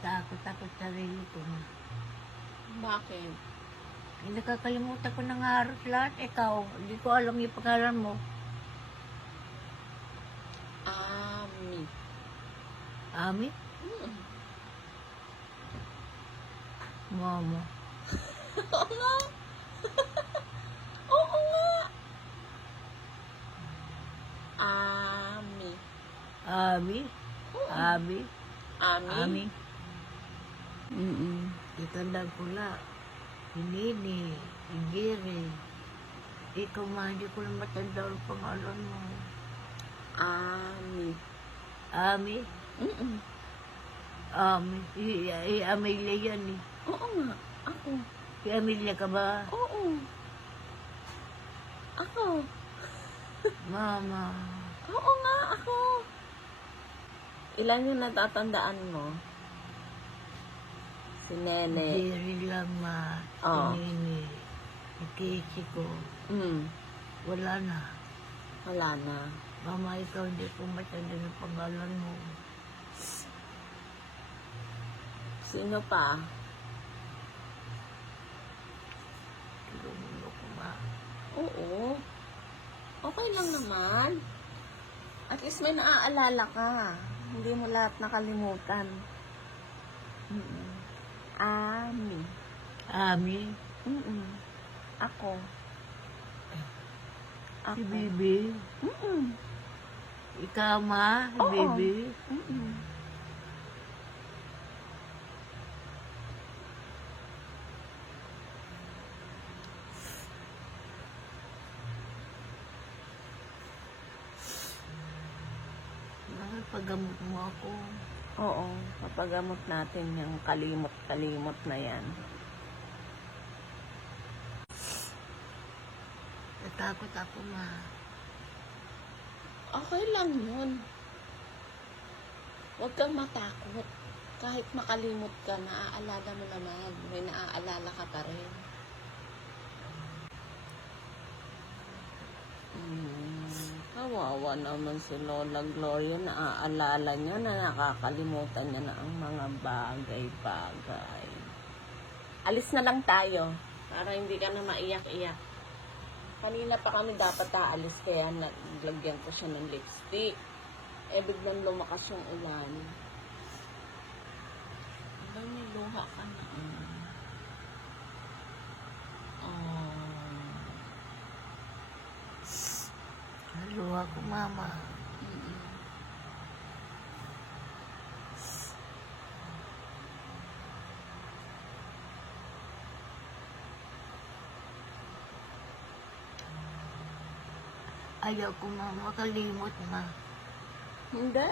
Takot-takot sarili ko na. Bakit? Eh, nakakalimutan ko nga halos lahat. Ikaw, hindi ko alam yung pangalan mo. Ami. Ami? Hmm. Mama. Oo nga. Oo nga. Ami. Ami? Abi? Ami. Ami? Mm-mm. Itanda ko la. Hinini. Igiri. Ikaw ma, hindi ko na matanda ang pangalan mo. Ami. Ami? Mm-mm. Ami? I, i, Amelia yan eh. Oo nga. Ako. Si Amelia ka ba? Oo. Ako. Mama. Oo nga, ako. Ilan yung natatandaan mo? Si Nene. Igiri lang ma. Oo. Hinini. Ikisi ko. Mm. Wala na. Wala na. Mama, ikaw hindi ko matanda ng pangalan mo. Sino pa? Tulungan mo ko ma. Oo. Okay lang naman. At least may naaalala ka. Hindi mo lahat nakalimutan. Mm-mm. Ami. Ami? Mm-mm. Ako. Ako. Si Bibi? Mm-mm. Ikaw ma? Si Oo. Bibi? Mm-mm. Bakit paggamot mo ako? Oo, papagamot natin yung kalimot-kalimot na yan. Natakot ako ma. Okay lang yun. Huwag kang matakot. Kahit makalimot ka, naaalala mo naman. May naaalala ka pa rin. Hmm, kawawa naman si Lola Gloria. Naaalala niya na nakakalimutan niya na ang mga bagay-bagay. Alis na lang tayo para hindi ka na maiyak-iyak. Kanina pa kami dapat aalis kaya naglagyan ko siya ng lipstick. Eh, biglang lumakas yung ulan. Ba, may luha ka na. Oh. Naluha ko mama. Ayaw ko ma makalimot ma. Hindi.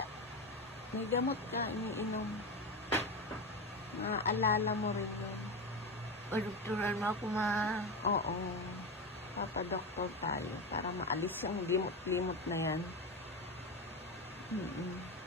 May gamot ka, iniinom. Naaalala mo rin yun. Padoktoran mo ako ma. Oo. Papadoktor tayo para maalis yung limot-limot na yan. Mm-mm.